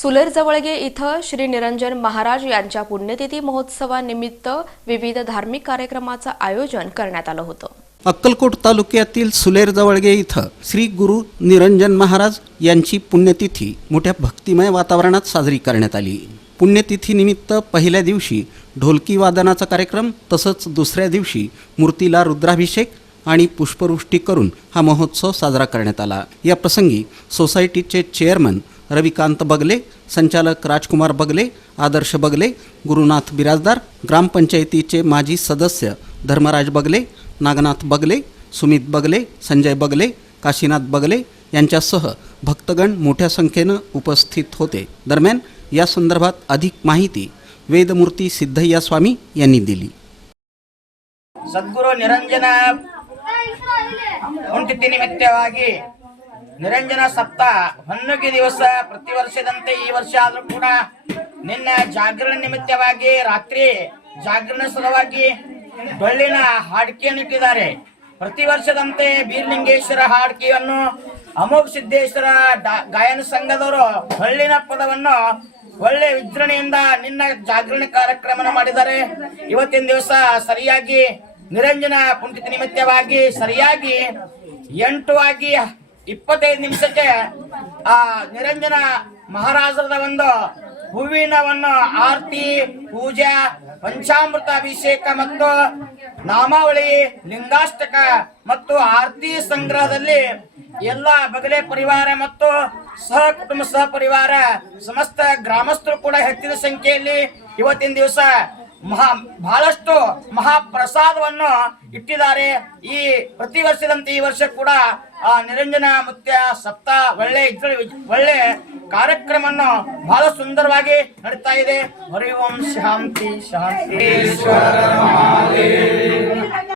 सुलेर जवळगे इथं श्री निरंजन महाराज यांच्या पुण्यतिथी महोत्सवानिमित्त विविध धार्मिक कार्यक्रमाचं आयोजन करण्यात आलं होतं. अक्कलकोट तालुक्यातील सुलेर जवळगे इथं श्री गुरु निरंजन महाराज यांची पुण्यतिथी मोठ्या भक्तिमय वातावरणात साजरी करण्यात आली. पुण्यतिथीनिमित्त पहिल्या दिवशी ढोलकी वादनाचा कार्यक्रम तसंच दुसऱ्या दिवशी मूर्तीला रुद्राभिषेक आणि पुष्पवृष्टी करून हा महोत्सव साजरा करण्यात आला. या प्रसंगी सोसायटीचे चेअरमन रविकांत बगले संचालक राजकुमार बगले आदर्श बगले गुरुनाथ बिराजदार ग्रामपंचायतीचे माजी सदस्य धर्मराज बगले नागनाथ बगले सुमित बगले संजय बगले काशीनाथ बगले यांच्यासह भक्तगण मोठ्या संख्येनं उपस्थित होते दरम्यान या संदर्भात अधिक माहिती वेदमूर्ती सिद्धय्या स्वामी यांनी दिली ಸದ್ಗುರು ನಿರಂಜನ ಪುಣ್ಯತಿಥಿ ನಿಮಿತ್ತವಾಗಿ ನಿರಂಜನ ಸಪ್ತ ಹೊನ್ನಗಿ ದಿವಸ ಪ್ರತಿ ವರ್ಷದಂತೆ ಈ ವರ್ಷ ಆದ್ರೂ ಕೂಡ ನಿನ್ನ ಜಾಗರಣ ನಿಮಿತ್ತವಾಗಿ ರಾತ್ರಿ ಜಾಗರಣ ಸಲುವಾಗಿ ಡೊಳ್ಳಿನ ಹಾಡಿಕೆಯನ್ನು ಇಟ್ಟಿದ್ದಾರೆ. ಪ್ರತಿ ವರ್ಷದಂತೆ ಬೀರ್ಲಿಂಗೇಶ್ವರ ಹಾಡಿಕೆಯನ್ನು ಅಮೋಘ ಸಿದ್ದೇಶ್ವರ ಗಾಯನ ಸಂಘದವರು ಡೊಳ್ಳಿನ ಪದವನ್ನು ಒಳ್ಳೆ ವಿಜೃಂಭಣೆಯಿಂದ ನಿನ್ನ ಜಾಗರಣ ಕಾರ್ಯಕ್ರಮ ಮಾಡಿದ್ದಾರೆ. ಇವತ್ತಿನ ದಿವಸ ಸರಿಯಾಗಿ ನಿರಂಜನ ಪುಂಡಿತ ನಿಮಿತ್ತವಾಗಿ ಸರಿಯಾಗಿ ಎಂಟು ಆಗಿ ಇಪ್ಪತ್ತೈದು ನಿಮಿಷಕ್ಕೆ, ಆ, ನಿರಂಜನ ಮಹಾರಾಜರದ ಒಂದು ಹೂವಿನವನ್ನು ಆರತಿ, ಪೂಜಾ, ಪಂಚಾಮೃತ ಅಭಿಷೇಕ ಮತ್ತು ನಾಮಾವಳಿ, ಲಿಂಗಾಷ್ಟಕ ಮತ್ತು ಆರತಿ ಸಂಗ್ರಹದಲ್ಲಿ ಎಲ್ಲ ಬಗಲೆ ಪರಿವಾರ ಮತ್ತು ಸಹ ಕುಟುಂಬ ಸಹ ಪರಿವಾರ ಸಮಸ್ತ ಗ್ರಾಮಸ್ಥರು ಕೂಡ ಹೆಚ್ಚಿನ ಸಂಖ್ಯೆಯಲ್ಲಿ ಇವತ್ತಿನ ದಿವಸ ಮಹಾ, ಬಹಳಷ್ಟು ಮಹಾಪ್ರಸಾದವನ್ನು ಇಟ್ಟಿದ್ದಾರೆ. ಈ ಪ್ರತಿ ವರ್ಷದಂತೆ ಈ ವರ್ಷ ಕೂಡ, ಆ, ನಿರಂಜನ ಮುತ್ಯ ಸಪ್ತ ಒಳ್ಳೆ ಒಳ್ಳೆ ಕಾರ್ಯಕ್ರಮವನ್ನು ಬಹಳ ಸುಂದರವಾಗಿ ನಡೀತಾ ಇದೆ. ಹರಿ ಓಂ ಶಾಂತಿ ಶಾಂತಿ.